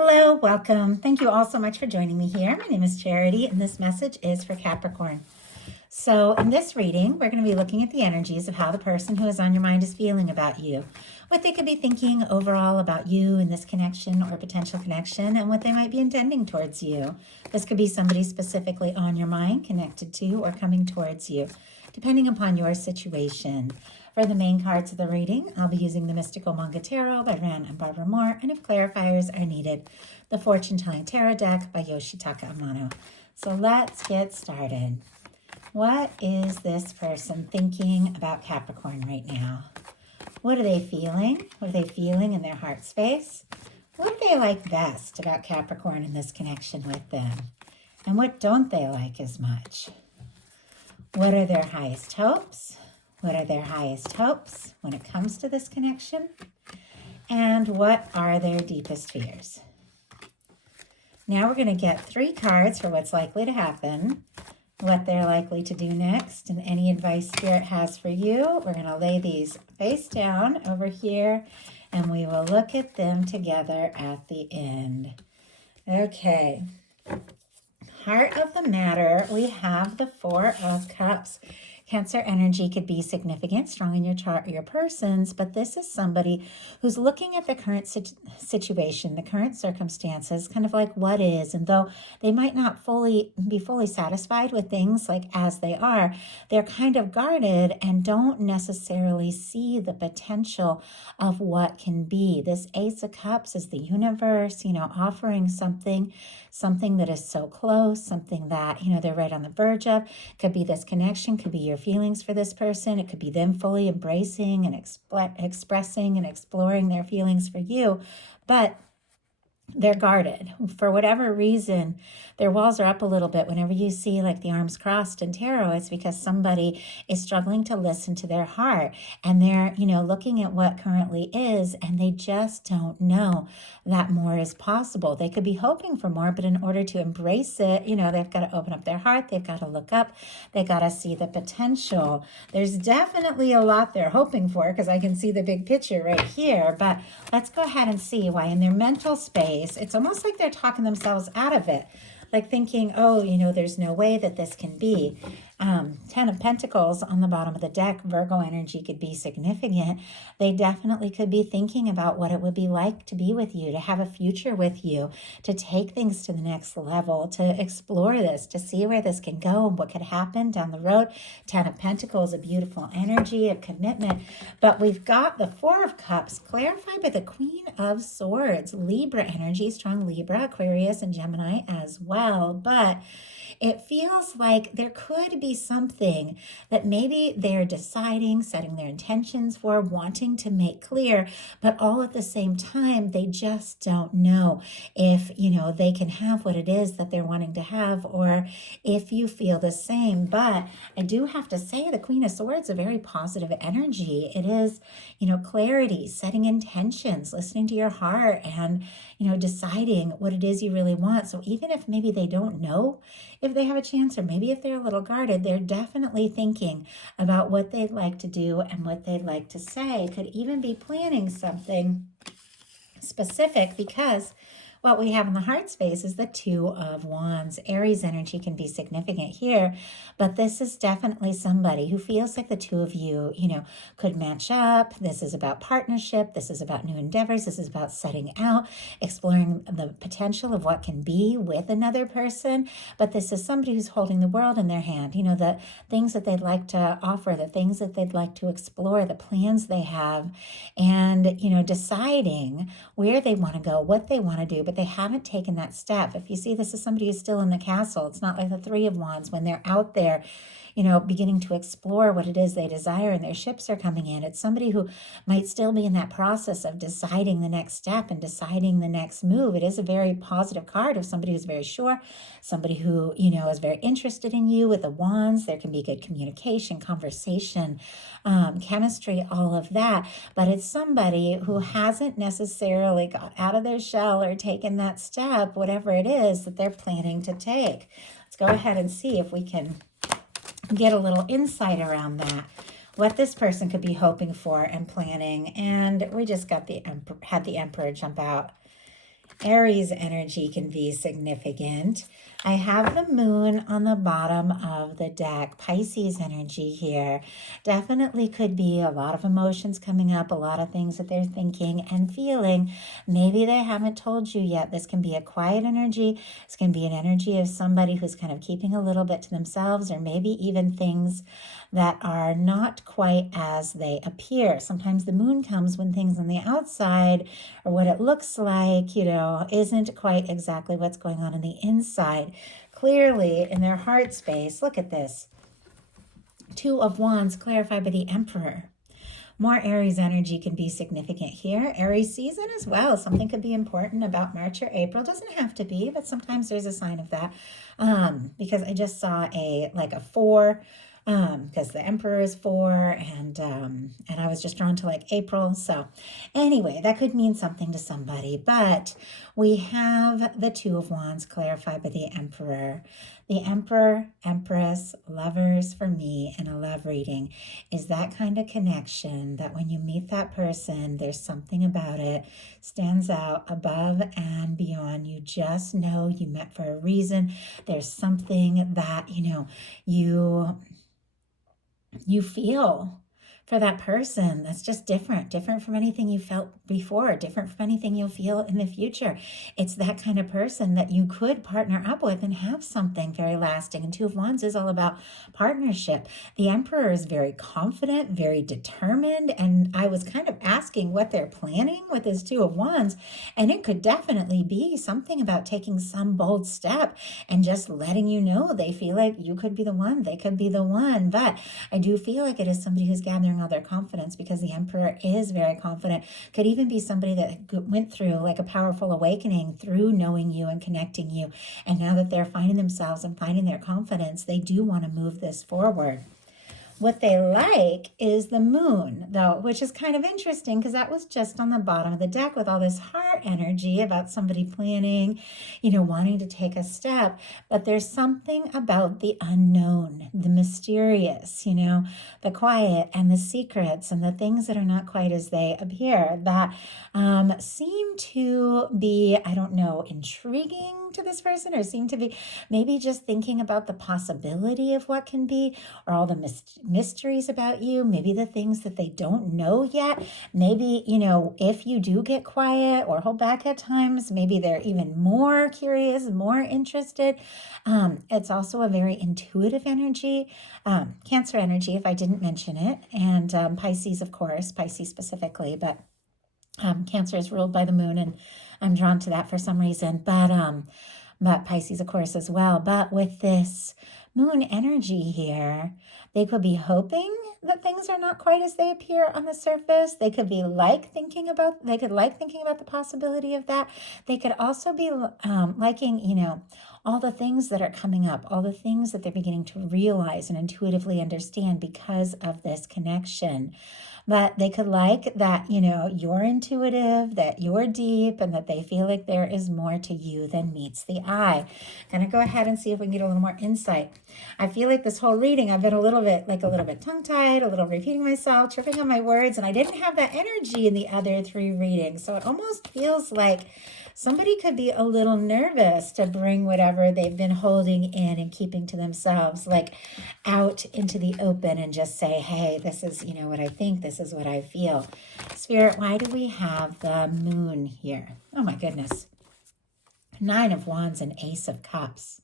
Hello, welcome. Thank you all so much for joining me here. My name is Charity, and this message is for Capricorn. So, in this reading, we're going to be looking at the energies of how the person who is on your mind is feeling about you, what they could be thinking overall about you in this connection or potential connection, and what they might be intending towards you. This could be somebody specifically on your mind, connected to, or coming towards you, depending upon your situation. For the main cards of the reading, I'll be using the Mystical Manga Tarot by Ran and Barbara Moore, and if clarifiers are needed, the Fortune Telling Tarot deck by Yoshitaka Amano. So let's get started. What is this person thinking about Capricorn right now? What are they feeling? What are they feeling in their heart space? What do they like best about Capricorn and this connection with them? And what don't they like as much? What are their highest hopes? What are their highest hopes when it comes to this connection? And what are their deepest fears? Now we're going to get 3 cards for what's likely to happen, what they're likely to do next, and any advice Spirit has for you. We're going to lay these face down over here, and we will look at them together at the end. Okay. Heart of the matter, we have the 4 of Cups. Cancer energy could be significant, strong in your chart or your person's, but this is somebody who's looking at the current situation, the current circumstances, kind of like what is, and though they might not be fully satisfied with things like as they are, they're kind of guarded and don't necessarily see the potential of what can be. This Ace of Cups is the universe, offering something that is so close, something that, they're right on the verge of. Could be this connection, could be your feelings for this person. It could be them fully embracing and expressing and exploring their feelings for you, but they're guarded. For whatever reason, their walls are up a little bit. Whenever you see like the arms crossed in tarot, it's because somebody is struggling to listen to their heart, and they're, looking at what currently is, and they just don't know that more is possible. They could be hoping for more, but in order to embrace it, they've got to open up their heart. They've got to look up. They got to see the potential. There's definitely a lot they're hoping for, because I can see the big picture right here, but let's go ahead and see why in their mental space, it's almost like they're talking themselves out of it, like thinking, oh, there's no way that this can be. 10 of Pentacles on the bottom of the deck, Virgo energy could be significant. They definitely could be thinking about what it would be like to be with you, to have a future with you, to take things to the next level, to explore this, to see where this can go and what could happen down the road. 10 of Pentacles, a beautiful energy, a commitment. But we've got the 4 of Cups clarified by the Queen of Swords, Libra energy, strong Libra, Aquarius, and Gemini as well. But it feels like there could be something that maybe they're deciding, setting their intentions for, wanting to make clear, but all at the same time, they just don't know if, they can have what it is that they're wanting to have, or if you feel the same. But I do have to say the Queen of Swords, a very positive energy. It is, clarity, setting intentions, listening to your heart, and, deciding what it is you really want. So even if maybe they don't know if they have a chance, or maybe if they're a little guarded, they're definitely thinking about what they'd like to do and what they'd like to say. Could even be planning something specific, because what we have in the heart space is the 2 of Wands. Aries energy can be significant here, but this is definitely somebody who feels like the 2 of you, could match up. This is about partnership. This is about new endeavors. This is about setting out, exploring the potential of what can be with another person. But this is somebody who's holding the world in their hand, the things that they'd like to offer, the things that they'd like to explore, the plans they have, and, deciding where they want to go, what they want to do, but they haven't taken that step. If you see, this is somebody who's still in the castle. It's not like the 3 of Wands when they're out there, beginning to explore what it is they desire and their ships are coming in. It's somebody who might still be in that process of deciding the next step and deciding the next move. It is a very positive card of somebody who's very sure, somebody who, is very interested in you. With the Wands, there can be good communication, conversation, chemistry, all of that. But it's somebody who hasn't necessarily got out of their shell or taken that step, whatever it is that they're planning to take. Let's go ahead and see if we can get a little insight around that, what this person could be hoping for and planning. And we just got had the Emperor jump out. Aries energy can be significant. I have the moon on the bottom of the deck. Pisces energy here definitely could be a lot of emotions coming up, a lot of things that they're thinking and feeling. Maybe they haven't told you yet. This can be a quiet energy. This can be an energy of somebody who's kind of keeping a little bit to themselves, or maybe even things that are not quite as they appear. Sometimes the moon comes when things on the outside, or what it looks like, isn't quite exactly what's going on the inside. Clearly, in their heart space, look at this. Two of Wands clarified by the Emperor. More Aries energy can be significant here. Aries season as well. Something could be important about March or April. Doesn't have to be, but sometimes there's a sign of that. Because I just saw a 4, because the Emperor is 4, and I was just drawn to like April. So anyway, that could mean something to somebody. But we have the Two of Wands clarified by the Emperor. The Emperor, Empress, lovers for me in a love reading is that kind of connection that when you meet that person, there's something about it stands out above and beyond. You just know you met for a reason. There's something that, you feel for that person that's just different from anything you felt before, different from anything you'll feel in the future. It's that kind of person that you could partner up with and have something very lasting. And Two of Wands is all about partnership. The Emperor is very confident, very determined, and I was kind of asking what they're planning with this Two of Wands, and it could definitely be something about taking some bold step and just letting you know they feel like you could be the one, they could be the one. But I do feel like it is somebody who's gathering all their confidence, because the Emperor is very confident. Could even be somebody that went through like a powerful awakening through knowing you and connecting you. And now that they're finding themselves and finding their confidence, they do want to move this forward. What they like is the moon, though, which is kind of interesting because that was just on the bottom of the deck with all this heart energy about somebody planning, wanting to take a step. But there's something about the unknown, the mysterious, the quiet and the secrets and the things that are not quite as they appear that seem to be, I don't know, intriguing to this person, or seem to be maybe just thinking about the possibility of what can be, or all the mysteries about you, maybe the things that they don't know yet. Maybe, if you do get quiet or hold back at times, maybe they're even more curious, more interested. It's also a very intuitive energy, Cancer energy, if I didn't mention it, and Pisces, of course, Pisces specifically, but Cancer is ruled by the moon, and I'm drawn to that for some reason. But Pisces, of course, as well. But with this moon energy here, they could be hoping that things are not quite as they appear on the surface. They could be thinking about the possibility of that. They could also be liking, all the things that are coming up, all the things that they're beginning to realize and intuitively understand because of this connection. But they could like that, you're intuitive, that you're deep, and that they feel like there is more to you than meets the eye. Gonna go ahead and see if we can get a little more insight. I feel like this whole reading, I've been a little bit tongue-tied, a little repeating myself, tripping on my words, and I didn't have that energy in the other 3 readings. So it almost feels like somebody could be a little nervous to bring whatever they've been holding in and keeping to themselves, out into the open and just say, hey, this is, what I think, this is what I feel. Spirit, why do we have the moon here? Oh my goodness. 9 of Wands and Ace of Cups.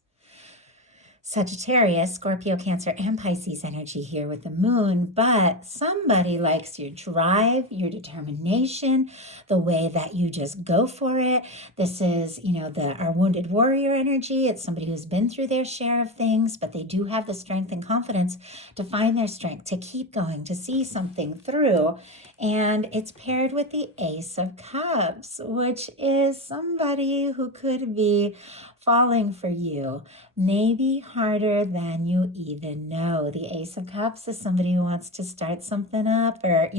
Sagittarius, Scorpio, Cancer, and Pisces energy here with the moon, but somebody likes your drive, your determination, the way that you just go for it. This is, our wounded warrior energy. It's somebody who's been through their share of things, but they do have the strength and confidence to find their strength, to keep going, to see something through. And it's paired with the Ace of Cups, which is somebody who could be falling for you, maybe harder than you even know. The Ace of Cups is somebody who wants to start something up, or,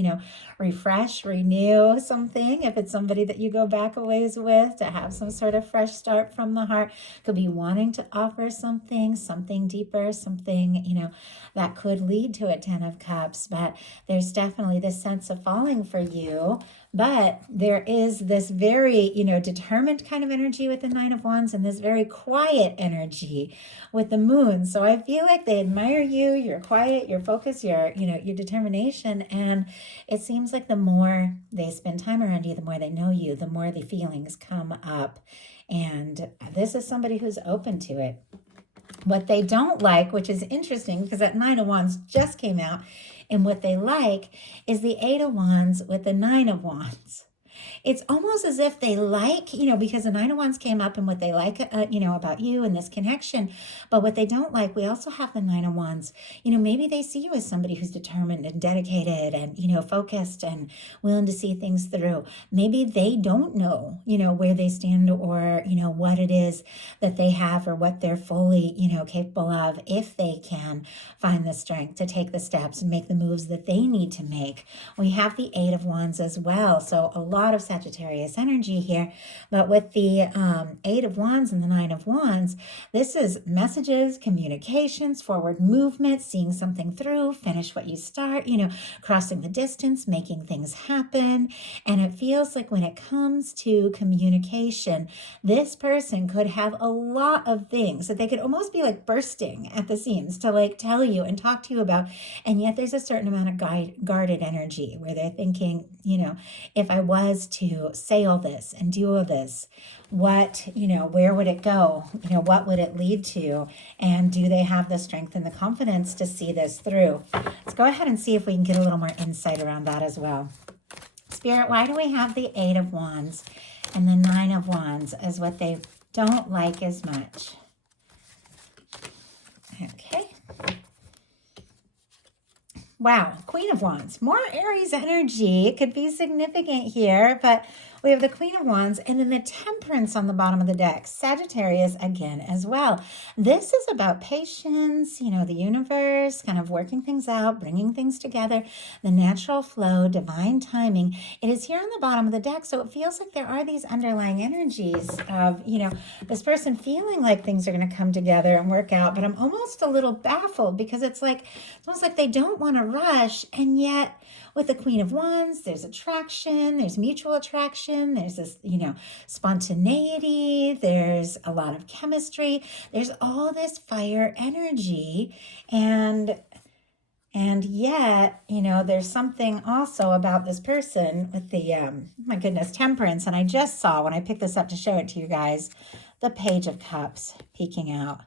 refresh, renew something. If it's somebody that you go back a ways with, to have some sort of fresh start from the heart, could be wanting to offer something deeper, something, that could lead to a 10 of Cups. But there's definitely this sense of falling for you, But there is this very, determined kind of energy with the Nine of Wands and this very quiet energy with the Moon. So I feel like they admire you, your quiet, your focus, your determination. And it seems like the more they spend time around you, the more they know you, the more the feelings come up. And this is somebody who's open to it. What they don't like, which is interesting because that Nine of Wands just came out, and what they like is the Eight of Wands with the Nine of Wands. It's almost as if they like, because the Nine of Wands came up and what they like, about you and this connection. But what they don't like, we also have the Nine of Wands. Maybe they see you as somebody who's determined and dedicated and, focused and willing to see things through. Maybe they don't know, where they stand or, what it is that they have or what they're fully, capable of if they can find the strength to take the steps and make the moves that they need to make. We have the Eight of Wands as well. So a lot of Sagittarius energy here, but with the Eight of Wands and the Nine of Wands, this is messages, communications, forward movement, seeing something through, finish what you start, crossing the distance, making things happen. And it feels like when it comes to communication, this person could have a lot of things that they could almost be like bursting at the seams to like tell you and talk to you about. And yet there's a certain amount of guarded energy where they're thinking, if I was to say all this and do all this, what, where would it go? What would it lead to? And do they have the strength and the confidence to see this through? Let's go ahead and see if we can get a little more insight around that as well. Spirit, why do we have the Eight of Wands and the Nine of Wands as what they don't like as much? Okay. Wow, Queen of Wands, more Aries energy. It could be significant here, but we have the Queen of Wands and then the Temperance on the bottom of the deck. Sagittarius again as well. This is about patience, the universe kind of working things out, bringing things together, the natural flow, divine timing. It is here on the bottom of the deck, so it feels like there are these underlying energies of, this person feeling like things are going to come together and work out, but I'm almost a little baffled because it's almost like they don't want to rush, and yet with the Queen of Wands, there's attraction, there's mutual attraction, there's this, spontaneity, there's a lot of chemistry, there's all this fire energy, and yet, there's something also about this person with the, my goodness, Temperance, and I just saw when I picked this up to show it to you guys, the Page of Cups peeking out.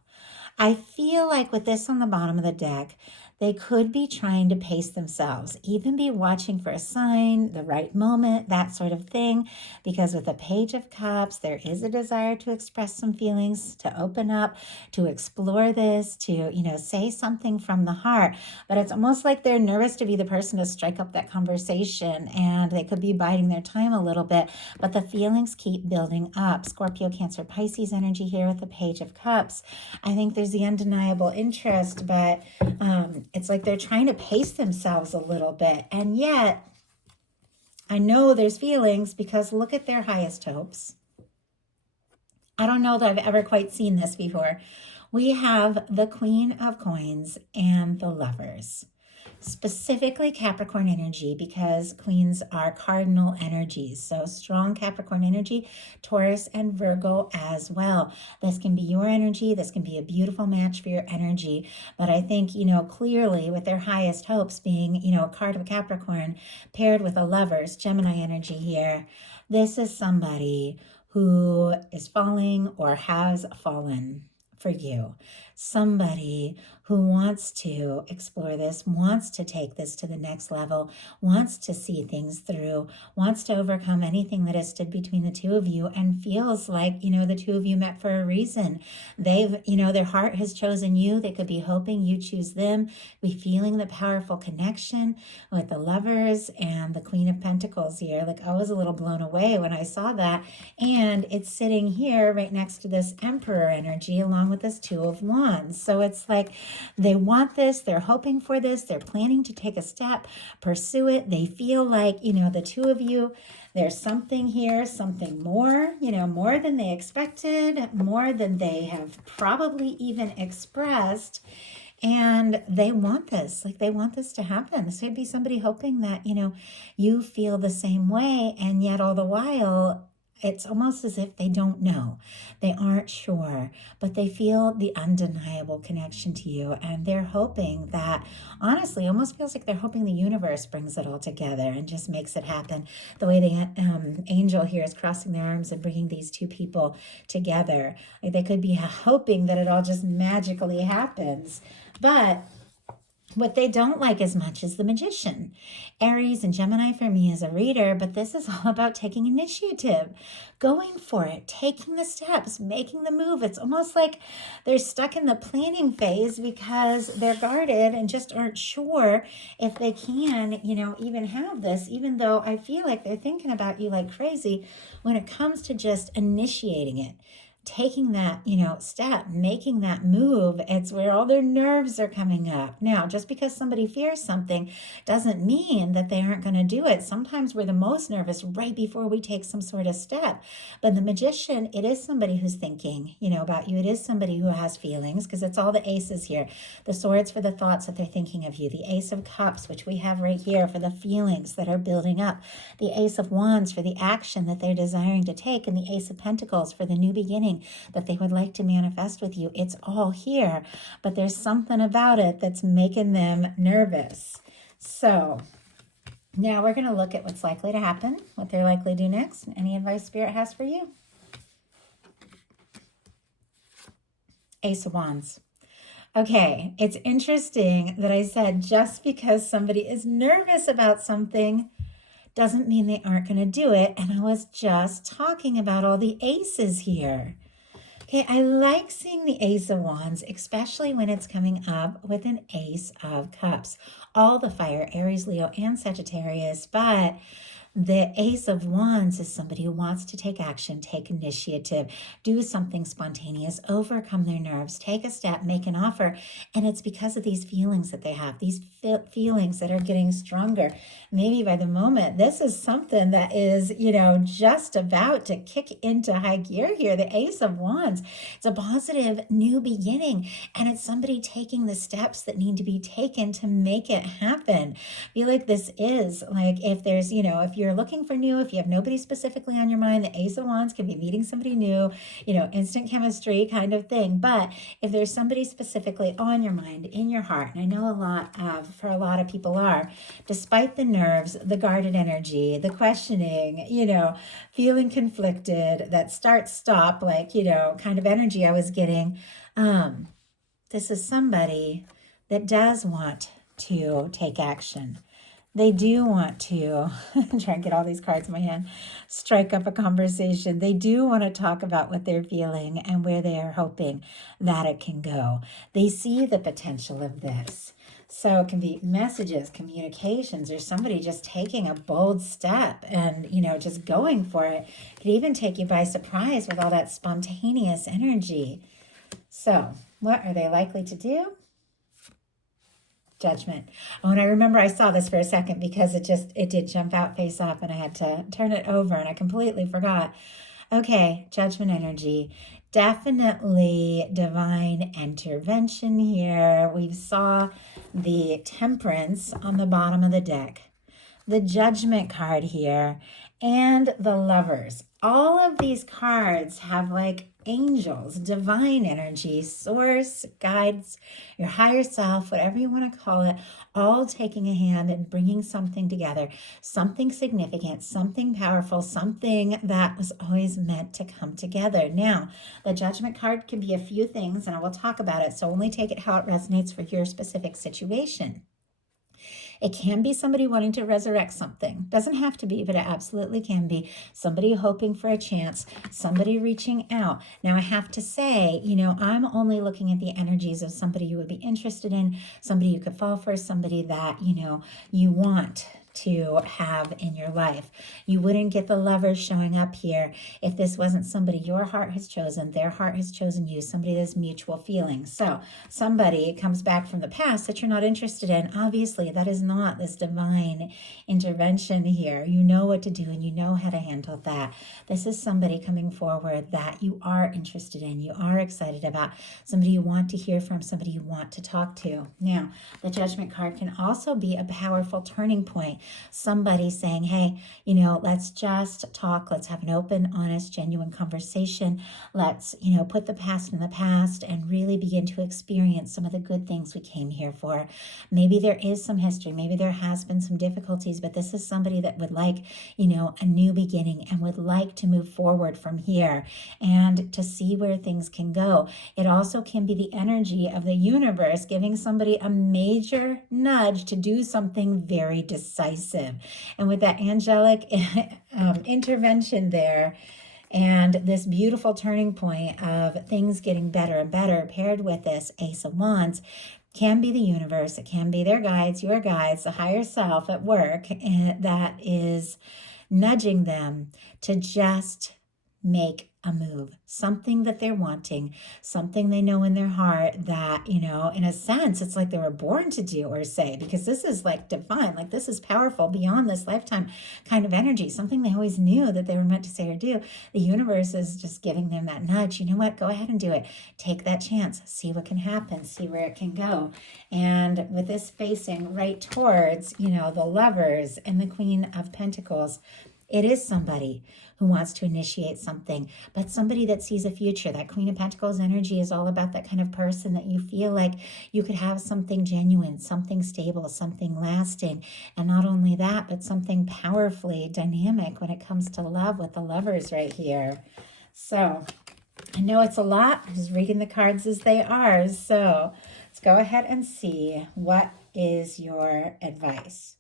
I feel like with this on the bottom of the deck, they could be trying to pace themselves, even be watching for a sign, the right moment, that sort of thing. Because with the Page of Cups, there is a desire to express some feelings, to open up, to explore this, to, say something from the heart. But it's almost like they're nervous to be the person to strike up that conversation, and they could be biding their time a little bit, but the feelings keep building up. Scorpio, Cancer, Pisces energy here with the Page of Cups. I think there's the undeniable interest, but it's like they're trying to pace themselves a little bit. And yet, I know there's feelings because look at their highest hopes. I don't know that I've ever quite seen this before. We have the Queen of Coins and the Lovers. Specifically Capricorn energy, because queens are cardinal energies. So strong Capricorn energy, Taurus and Virgo as well. This can be your energy. This can be a beautiful match for your energy. But I think, clearly with their highest hopes being, a card of Capricorn paired with a Lovers, Gemini energy here, this is somebody who is falling or has fallen for you. Somebody who wants to explore this, wants to take this to the next level, wants to see things through, wants to overcome anything that has stood between the two of you, and feels like, the two of you met for a reason. They've, their heart has chosen you. They could be hoping you choose them, be feeling the powerful connection with the Lovers and the Queen of Pentacles here. Like, I was a little blown away when I saw that. And it's sitting here right next to this Emperor energy along with this Two of Wands. So it's like, they want this, they're hoping for this, they're planning to take a step, pursue it. They feel like, the two of you, there's something here, something more, more than they expected, more than they have probably even expressed. And they want this, like they want this to happen. This could be somebody hoping that, you feel the same way. And yet all the while, it's almost as if they don't know. They aren't sure, but they feel the undeniable connection to you. And they're hoping that, honestly, almost feels like they're hoping the universe brings it all together and just makes it happen. The way the angel here is crossing their arms and bringing these two people together. Like they could be hoping that it all just magically happens. But what they don't like as much is the magician. Aries and Gemini for me as a reader, but this is all about taking initiative, going for it, taking the steps, making the move. It's almost like they're stuck in the planning phase because they're guarded and just aren't sure if they can, even have this, even though I feel like they're thinking about you like crazy when it comes to just initiating it. Taking that, step, making that move, it's where all their nerves are coming up. Now, just because somebody fears something doesn't mean that they aren't going to do it. Sometimes we're the most nervous right before we take some sort of step. But the magician, it is somebody who's thinking, about you. It is somebody who has feelings because it's all the aces here. The swords for the thoughts that they're thinking of you. The ace of cups, which we have right here for the feelings that are building up. The ace of wands for the action that they're desiring to take. And the ace of pentacles for the new beginning that they would like to manifest with you. It's all here, but there's something about it that's making them nervous. So now we're going to look at what's likely to happen, what they're likely to do next, and any advice Spirit has for you. Ace of Wands. Okay, it's interesting that I said just because somebody is nervous about something doesn't mean they aren't going to do it. And I was just talking about all the aces here. Okay, I like seeing the Ace of Wands, especially when it's coming up with an Ace of Cups. All the fire, Aries, Leo, and Sagittarius, but the Ace of Wands is somebody who wants to take action, take initiative, do something spontaneous, overcome their nerves, take a step, make an offer. And it's because of these feelings that they have, these feelings that are getting stronger. Maybe by the moment, this is something that is, just about to kick into high gear here. The Ace of Wands, it's a positive new beginning. And it's somebody taking the steps that need to be taken to make it happen. I feel like this is like if there's, if you're looking for new, if you have nobody specifically on your mind, the Ace of Wands can be meeting somebody new, instant chemistry kind of thing. But if there's somebody specifically on your mind, in your heart, and I know for a lot of people are, despite the nerves, the guarded energy, the questioning, feeling conflicted, that start-stop, kind of energy I was getting, this is somebody that does want to take action. They do want to try and get all these cards in my hand, strike up a conversation. They do want to talk about what they're feeling and where they are hoping that it can go. They see the potential of this. So it can be messages, communications, or somebody just taking a bold step and, just going for it. It could even take you by surprise with all that spontaneous energy. So what are they likely to do? Judgment. Oh, and I remember I saw this for a second because it did jump out face up and I had to turn it over and I completely forgot. Okay, judgment energy. Definitely divine intervention here. We saw the Temperance on the bottom of the deck, the Judgment card here, and the Lovers. All of these cards have angels, divine energy, source, guides, your higher self, whatever you want to call it, all taking a hand and bringing something together, something significant, something powerful, something that was always meant to come together. Now, the Judgment card can be a few things, and I will talk about it, so only take it how it resonates for your specific situation. It can be somebody wanting to resurrect something. Doesn't have to be, but it absolutely can be. Somebody hoping for a chance, somebody reaching out. Now, I have to say, I'm only looking at the energies of somebody you would be interested in, somebody you could fall for, somebody that, you want to have in your life. You wouldn't get the Lovers showing up here if this wasn't somebody your heart has chosen, their heart has chosen you, somebody that's mutual feelings. So somebody comes back from the past that you're not interested in. Obviously, that is not this divine intervention here. You know what to do and you know how to handle that. This is somebody coming forward that you are interested in, you are excited about, somebody you want to hear from, somebody you want to talk to. Now, the Judgment card can also be a powerful turning point. Somebody saying, hey, let's just talk. Let's have an open, honest, genuine conversation. Let's, put the past in the past and really begin to experience some of the good things we came here for. Maybe there is some history. Maybe there has been some difficulties, but this is somebody that would like, a new beginning and would like to move forward from here and to see where things can go. It also can be the energy of the universe giving somebody a major nudge to do something very decisive. And with that angelic intervention there, and this beautiful turning point of things getting better and better paired with this Ace of Wands, can be the universe, it can be their guides, your guides, the higher self at work that is nudging them to just make a move, something that they're wanting, something they know in their heart that, in a sense, it's like they were born to do or say, because this is like divine, like this is powerful beyond this lifetime kind of energy, something they always knew that they were meant to say or do. The universe is just giving them that nudge. You know what? Go ahead and do it. Take that chance. See what can happen. See where it can go. And with this facing right towards, the Lovers and the Queen of Pentacles, it is somebody who wants to initiate something, but somebody that sees a future. That Queen of Pentacles energy is all about that kind of person that you feel like you could have something genuine, something stable, something lasting. And not only that, but something powerfully dynamic when it comes to love with the Lovers right here. So I know it's a lot. I'm just reading the cards as they are. So let's go ahead and see what is your advice.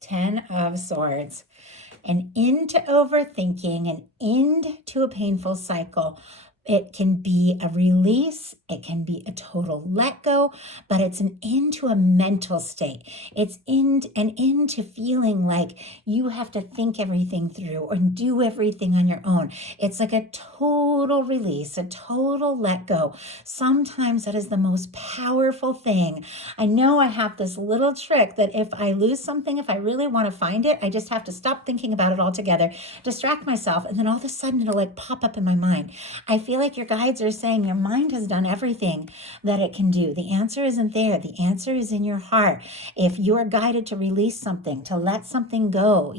10 of Swords. An end to overthinking, an end to a painful cycle. It can be a release, it can be a total let go, but it's an end to a mental state. It's an end to feeling like you have to think everything through or do everything on your own. It's like a total release, a total let go. Sometimes that is the most powerful thing. I know I have this little trick that if I lose something, if I really want to find it, I just have to stop thinking about it altogether, distract myself, and then all of a sudden it'll like pop up in my mind. I feel like your guides are saying your mind has done everything that it can do. The answer isn't there. The answer is in your heart. If you're guided to release something, to let something go,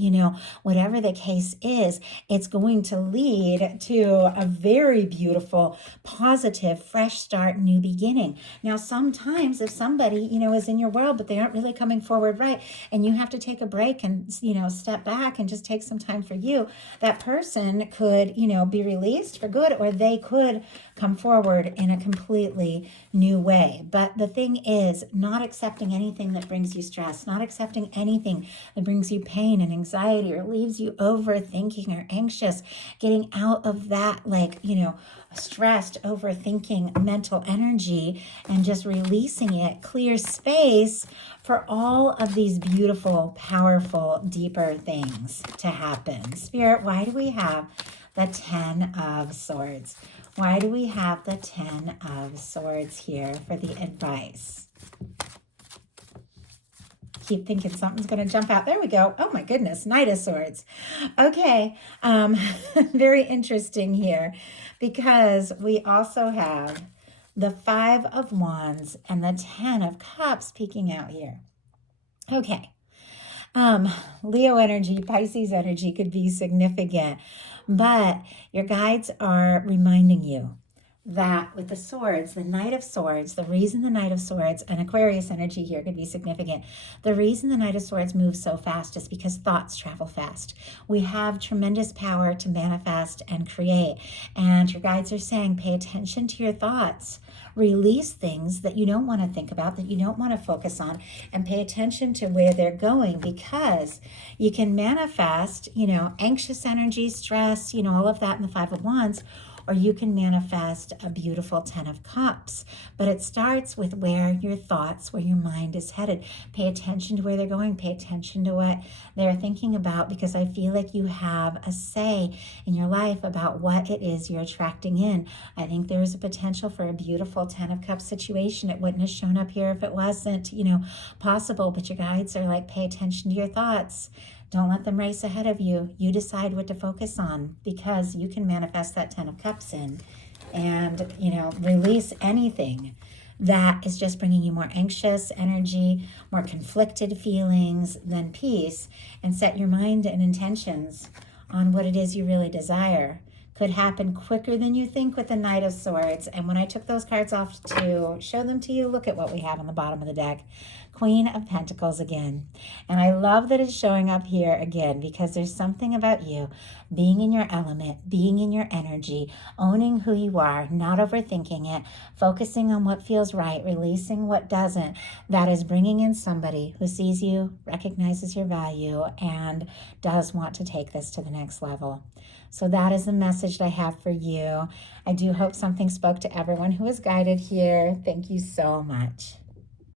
whatever the case is, it's going to lead to a very beautiful, positive, fresh start, new beginning. Now, sometimes if somebody, is in your world, but they aren't really coming forward right, and you have to take a break and, step back and just take some time for you, that person could, be released for good, or they could come forward in a completely new way. But the thing is, not accepting anything that brings you stress, not accepting anything that brings you pain and anxiety or leaves you overthinking or anxious, getting out of that, stressed, overthinking mental energy and just releasing it, clear space for all of these beautiful, powerful, deeper things to happen. Spirit, why do we have the 10 of Swords? Why do we have the 10 of Swords here for the advice? Keep thinking something's going to jump out. There we go. Oh my goodness, Knight of Swords. Okay, very interesting here because we also have the 5 of Wands and the 10 of Cups peeking out here. Okay, Leo energy, Pisces energy could be significant, but your guides are reminding you that with the swords, the Knight of Swords, the reason the Knight of Swords and Aquarius energy here could be significant, the reason the Knight of Swords moves so fast is because thoughts travel fast. We have tremendous power to manifest and create, and your guides are saying, pay attention to your thoughts. Release things that you don't want to think about, that you don't want to focus on, and pay attention to where they're going, because you can manifest, anxious energy, stress, all of that in the 5 of Wands, or you can manifest a beautiful 10 of Cups. But it starts with where your thoughts, where your mind is headed. Pay attention to where they're going. Pay attention to what they're thinking about, because I feel like you have a say in your life about what it is you're attracting in. I think there's a potential for a beautiful 10 of Cups situation. It wouldn't have shown up here if it wasn't, possible. But your guides are like, pay attention to your thoughts. Don't let them race ahead of you. You decide what to focus on, because you can manifest that 10 of Cups in and, release anything that is just bringing you more anxious energy, more conflicted feelings than peace, and set your mind and intentions on what it is you really desire. Could happen quicker than you think with the Knight of Swords. And when I took those cards off to show them to you, look at what we have on the bottom of the deck. Queen of Pentacles again. And I love that it's showing up here again, because there's something about you being in your element, being in your energy, owning who you are, not overthinking it, focusing on what feels right, releasing what doesn't. That is bringing in somebody who sees you, recognizes your value, and does want to take this to the next level. So that is the message that I have for you. I do hope something spoke to everyone who was guided here. Thank you so much.